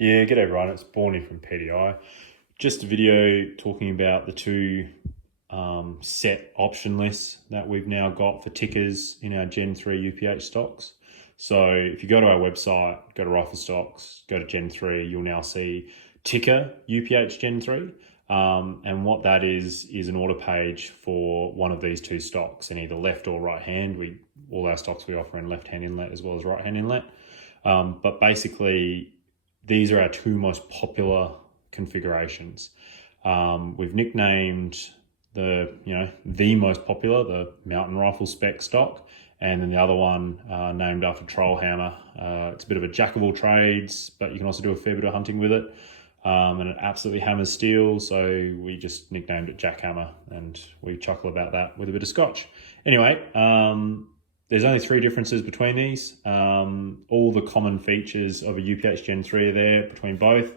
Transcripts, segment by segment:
Yeah, g'day everyone, it's Borny from PDI. Just a video talking about the two set option lists that we've now got for tickers in our Gen 3 UPH stocks. So if you go to our website, go to Rifle Stocks, go to Gen 3, you'll now see ticker UPH Gen 3. And what that is an order page for one of these two stocks in either left or right hand. All our stocks we offer in left hand inlet as well as right hand inlet. But basically, these are our two most popular configurations. We've nicknamed the most popular, the mountain rifle spec stock, and then the other one named after Trollhammer. It's a bit of a jack of all trades, but you can also do a fair bit of hunting with it. And it absolutely hammers steel, so we just nicknamed it Jackhammer, and we chuckle about that with a bit of scotch. Anyway, there's only three differences between these. All the common features of a UPH Gen 3 are there between both.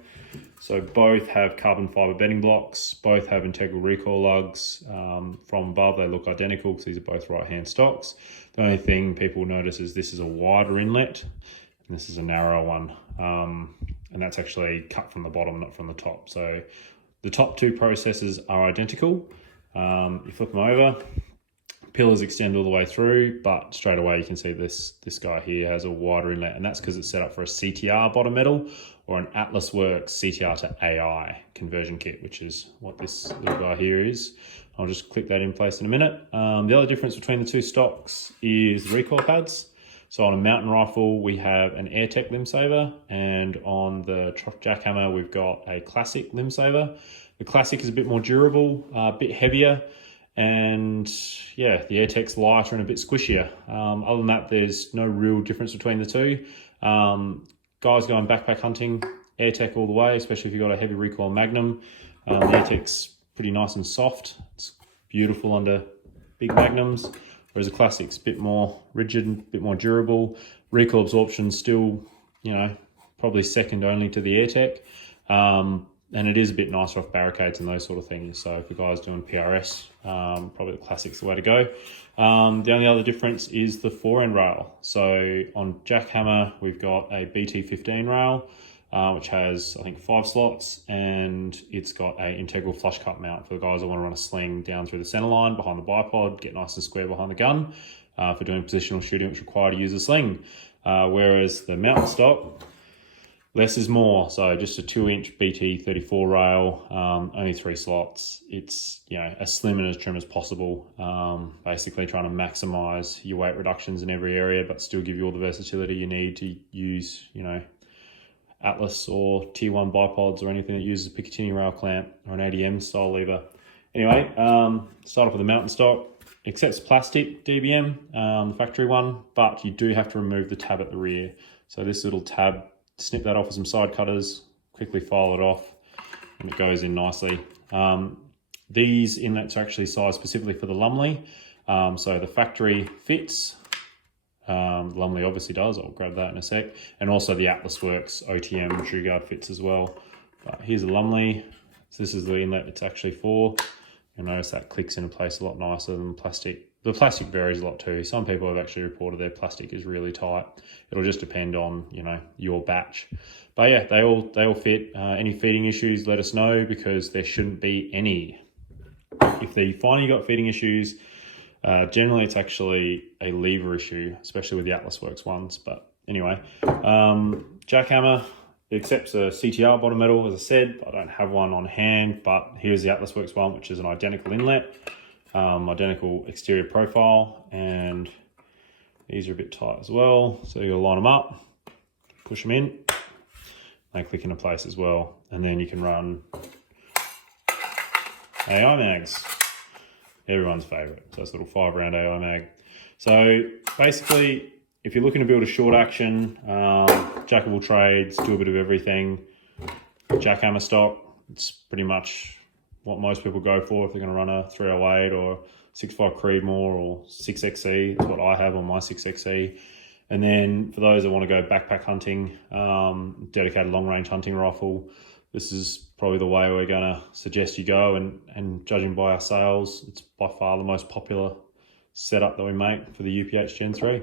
So both have carbon fiber bedding blocks, both have integral recoil lugs. From above, they look identical because these are both right-hand stocks. The only thing people notice is this is a wider inlet and this is a narrower one. And that's actually cut from the bottom, not from the top. So the top two processes are identical. You flip them over, pillars extend all the way through, but straight away you can see this guy here has a wider inlet, and that's because it's set up for a CTR bottom metal or an Atlas Works CTR to AI conversion kit, which is what this little guy here is. I'll just click that in place in a minute. The other difference between the two stocks is the recoil pads. So on a mountain rifle, we have an AirTech limb saver, and on the Jackhammer, we've got a classic limb saver. The classic is a bit more durable, a bit heavier, and yeah, the AirTech's lighter and a bit squishier. Other than that, there's no real difference between the two. Guys going backpack hunting, AirTech all the way, especially if you've got a heavy recoil Magnum. The AirTech's pretty nice and soft. It's beautiful under big Magnums, whereas the classic's a bit more rigid, a bit more durable. Recoil absorption still, probably second only to the AirTech. And it is a bit nicer off barricades and those sort of things. So for guys doing PRS, probably the classic's the way to go. The only other difference is the fore-end rail. So on Jackhammer, we've got a BT15 rail, which has, I think, 5 slots, and it's got an integral flush cut mount for the guys that want to run a sling down through the center line behind the bipod, get nice and square behind the gun for doing positional shooting, which require to use a sling. Whereas the mountain stock, less is more. So just a 2-inch BT34 rail, only 3 slots. It's as slim and as trim as possible. Basically trying to maximize your weight reductions in every area, but still give you all the versatility you need to use, Atlas or Tier 1 bipods or anything that uses a Picatinny rail clamp or an ADM style lever. Anyway, start off with the mountain stock. Accepts plastic DBM, the factory one, but you do have to remove the tab at the rear. So this little tab, snip that off with some side cutters, quickly file it off, and it goes in nicely. These inlets are actually sized specifically for the Lumley. So the factory fits. Lumley obviously does, I'll grab that in a sec. And also the Atlas Works OTM true guard fits as well. But here's a Lumley. So this is the inlet it's actually for. You'll notice that clicks into place a lot nicer than plastic. The plastic varies a lot too. Some people have actually reported their plastic is really tight. It'll just depend on, your batch. But yeah, they all fit. Any feeding issues, let us know, because there shouldn't be any. If they find you got feeding issues, generally it's actually a lever issue, especially with the Atlas Works ones. But anyway, Jackhammer, it accepts a CTR bottom metal, as I said. I don't have one on hand, but here's the Atlas Works one, which is an identical inlet. Identical exterior profile, and these are a bit tight as well, so you'll line them up, push them in, they click into place as well, and then you can run AI mags, everyone's favorite. So it's a little 5-round AI mag. So basically, if you're looking to build a short action, jack of all trades, do a bit of everything, Jackhammer stock, it's pretty much what most people go for if they're going to run a 308 or 6.5 Creedmoor or 6XE. It's what I have on my 6XE. And then for those that want to go backpack hunting, dedicated long-range hunting rifle, this is probably the way we're going to suggest you go. And judging by our sales, it's by far the most popular setup that we make for the UPH Gen 3.